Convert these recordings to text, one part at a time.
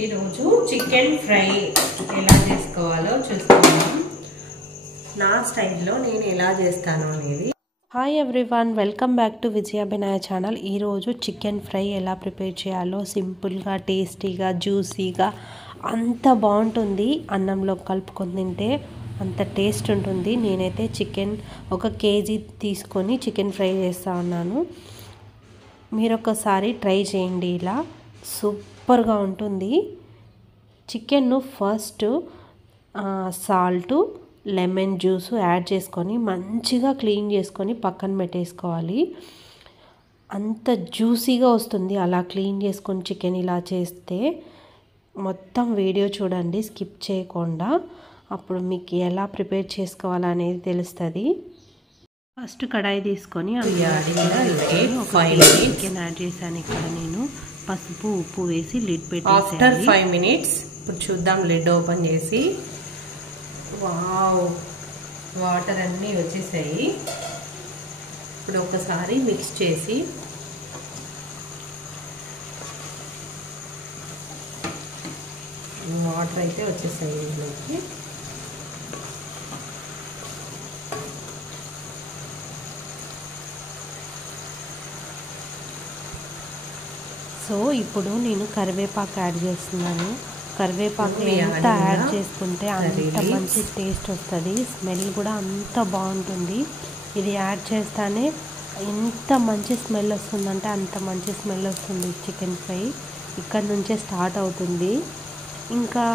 ఈరోజు chicken fry ఎలా చేసుకోవాలో చూసుకుందాం. నా స్టైల్లో నేను ఎలా చేస్తాను అనేది. Hi everyone, welcome back to Vijayabhinaya channel. ఈరోజు చికెన్ ఫ్రై ఎలా ప్రిపేర్ చేయాలో సింపుల్గా, టేస్టీగా, జ్యూసీగా అంత బాగుంటుంది. అన్నంలో కలుపుకొని తింటే అంత టేస్ట్ ఉంటుంది. నేనైతే చికెన్ 1 కేజీ తీసుకొని చికెన్ ఫ్రై చేస్తూ ఉన్నాను. మీరు ఒకసారి ట్రై చేయండి, ఇలా సూపర్గా ఉంటుంది. చికెన్ను first salt, lemon juice add చేసుకొని మంచిగా క్లీన్ చేసుకొని పక్కన పెట్టేసుకోవాలి. అంత జ్యూసీగా వస్తుంది అలా క్లీన్ చేసుకొని చికెన్ ఇలా చేస్తే. మొత్తం వీడియో చూడండి స్కిప్ చేయకుండా, అప్పుడు మీకు ఎలా ప్రిపేర్ చేసుకోవాలనేది తెలుస్తుంది. ఫస్ట్ కడాయి తీసుకొని చికెన్ యాడ్ చేశాను. ఇక్కడ నేను పసుపు, ఉప్పు వేసి లిడ్ పెట్టేసి ఆఫ్టర్ 5 minutes ఇప్పుడు చూద్దాం. లిడ్ ఓపెన్ చేసి, వావ్, వాటర్ అన్నీ వచ్చేసాయి. ఇప్పుడు ఒకసారి మిక్స్ చేసి వాటర్ అయితే వచ్చేసాయి ఇందులోకి. సో ఇప్పుడు నేను కరివేపాకు యాడ్ చేస్తున్నాను. కరివేపాకు ఎంత యాడ్ చేసుకుంటే అంత మంచి టేస్ట్ వస్తుంది, స్మెల్ కూడా అంత బాగుంటుంది. ఇది యాడ్ చేస్తానే ఎంత మంచి స్మెల్ వస్తుందంటే అంత మంచి స్మెల్ వస్తుంది. చికెన్ ఫ్రై ఇక్కడ నుంచే స్టార్ట్ అవుతుంది. ఇంకా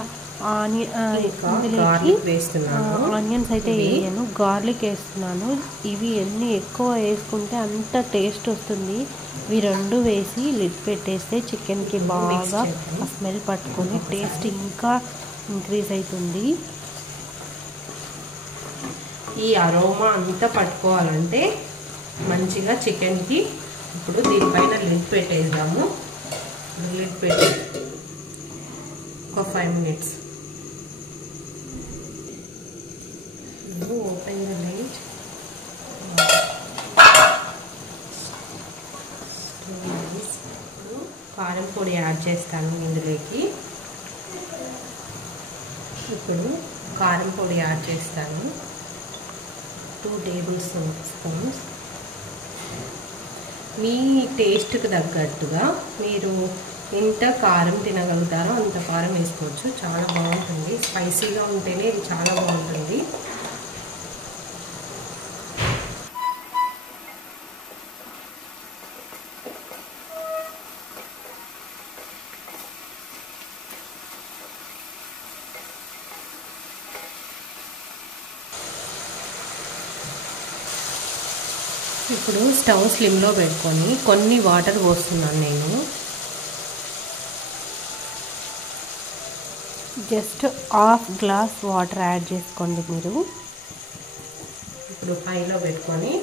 ఆనియన్స్ అయితే వేయను, గార్లిక్ వేస్తున్నాను. ఇవి ఎన్ని ఎక్కువ వేసుకుంటే అంత టేస్ట్ వస్తుంది. ఇవి 2 వేసి లిడ్ పెట్టేస్తే చికెన్కి బాగా ఆ స్మెల్ పట్టుకొని టేస్ట్ ఇంకా ఇంక్రీజ్ అవుతుంది. ఈ అరోమా అంతా పట్టుకోవాలంటే మంచిగా చికెన్కి ఇప్పుడు దీనిపైన లిడ్ పెట్టేద్దాము. లిడ్ పెట్టి ఒక 5 minutes. Open the lid. కారం పొడి యాడ్ చేస్తాను ఇందులోకి. ఇప్పుడు కారం పొడి యాడ్ చేస్తాను 2 tablespoons. మీ టేస్ట్కి తగ్గట్టుగా మీరు ఎంత కారం తినగలుగుతారో అంత కారం వేసుకోవచ్చు. చాలా బాగుంటుంది, స్పైసీగా ఉంటేనే ఇది చాలా బాగుంటుంది. ఇప్పుడు స్టవ్ స్లిమ్లో పెట్టుకొని కొన్ని వాటర్ పోస్తున్నాను నేను. జస్ట్ 1/2 గ్లాస్ వాటర్ యాడ్ చేసుకోండి మీరు. ఇప్పుడు హైలో పెట్టుకొని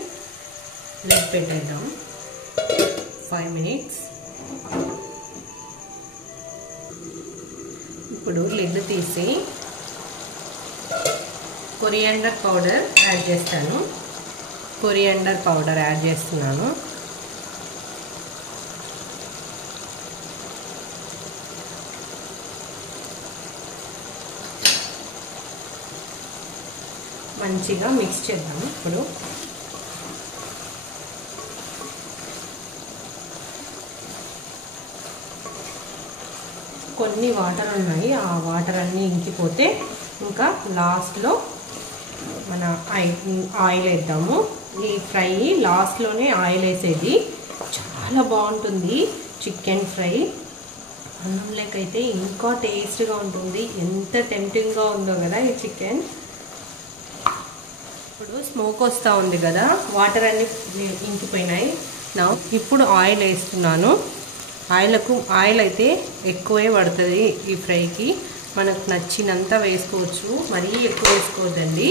లిడ్ పెట్టేద్దాం 5 minutes. ఇప్పుడు లిడ్ తీసి కొరియాండర్ పౌడర్ యాడ్ చేస్తాను. కొరియాండర్ పౌడర్ యాడ్ చేస్తున్నాను. మంచిగా మిక్స్ చేద్దాం. ఇప్పుడు కొన్ని వాటర్ ఉన్నాయి, ఆ వాటర్ అన్నీ ఇంకిపోతే ఇంకా లాస్ట్లో మన ఆయిల్ వేద్దాము. ఈ ఫ్రై లాస్ట్లోనే ఆయిల్ వేసేది చాలా బాగుంటుంది. చికెన్ ఫ్రై అన్నంలోకైతే ఇంకా టేస్ట్గా ఉంటుంది. ఎంత టెంప్టింగ్గా ఉందో కదా ఈ చికెన్. ఇప్పుడు స్మోక్ వస్తూ ఉంది కదా, వాటర్ అన్నీ ఇంకిపోయినాయి. ఇప్పుడు ఆయిల్ వేస్తున్నాను. ఆయిల్ అయితే ఎక్కువే పడుతుంది ఈ ఫ్రైకి. మనకు నచ్చినంత వేసుకోవచ్చు, మరీ ఎక్కువ వేసుకోవద్దండి.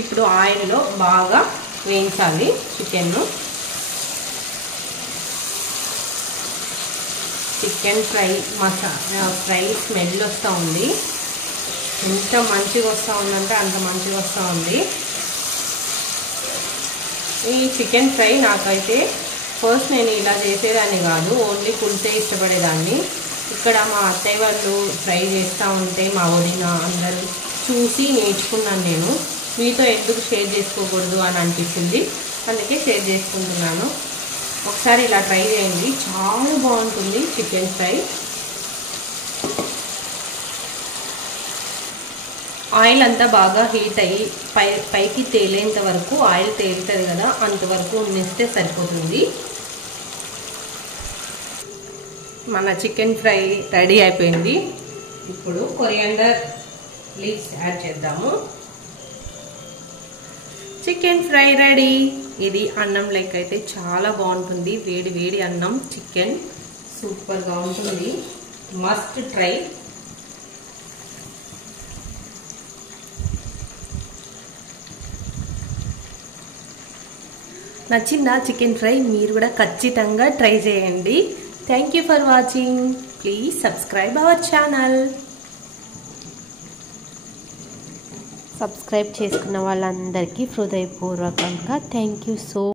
ఇప్పుడు ఆయిల్లో బాగా వేయించాలి చికెన్ను. చికెన్ ఫ్రై ఫ్రై స్మెల్ వస్తూ ఉంది. ఎంత మంచిగా వస్తూ ఉందంటే అంత మంచిగా వస్తూ ఉంది ఈ చికెన్ ఫ్రై. నాకైతే ఫస్ట్ నేను ఇలా చేసేదాన్ని కాదు, ఓన్లీ పులుసే ఇష్టపడేదాన్ని. ఇక్కడ మా అత్తయ్య వాళ్ళు ఫ్రై చేస్తూ ఉంటే మా వదిన అందరూ చూసి నేర్చుకున్నాను నేను. మీతో ఎందుకు షేర్ చేసుకోకూడదు అని అనిపించింది, అందుకే షేర్ చేసుకుంటున్నాను. ఒకసారి ఇలా ట్రై చేయండి, చాలా బాగుంటుంది చికెన్ ఫ్రై. ఆయిల్ అంతా బాగా హీట్ అయ్యి పైకి తేలేంత వరకు, ఆయిల్ తేలుతుంది కదా అంతవరకు ఉండిస్తే సరిపోతుంది. మన చికెన్ ఫ్రై రెడీ అయిపోయింది. ఇప్పుడు కొరియాండర్ లీవ్స్ యాడ్ చేద్దాము. Chicken fry ready. ఇది అన్నం లెక్క అయితే చాలా బాగుంటుంది. వేడి వేడి అన్నం చికెన్ సూపర్గా ఉంటుంది. Must try. నచ్చిందా చికెన్ ఫ్రై? మీరు కూడా ఖచ్చితంగా ట్రై చేయండి. Thank you for watching. Please subscribe our channel. Subscribe చేసుకున్న వాళ్ళందరికీ హృదయపూర్వకంగా థ్యాంక్ యూ సో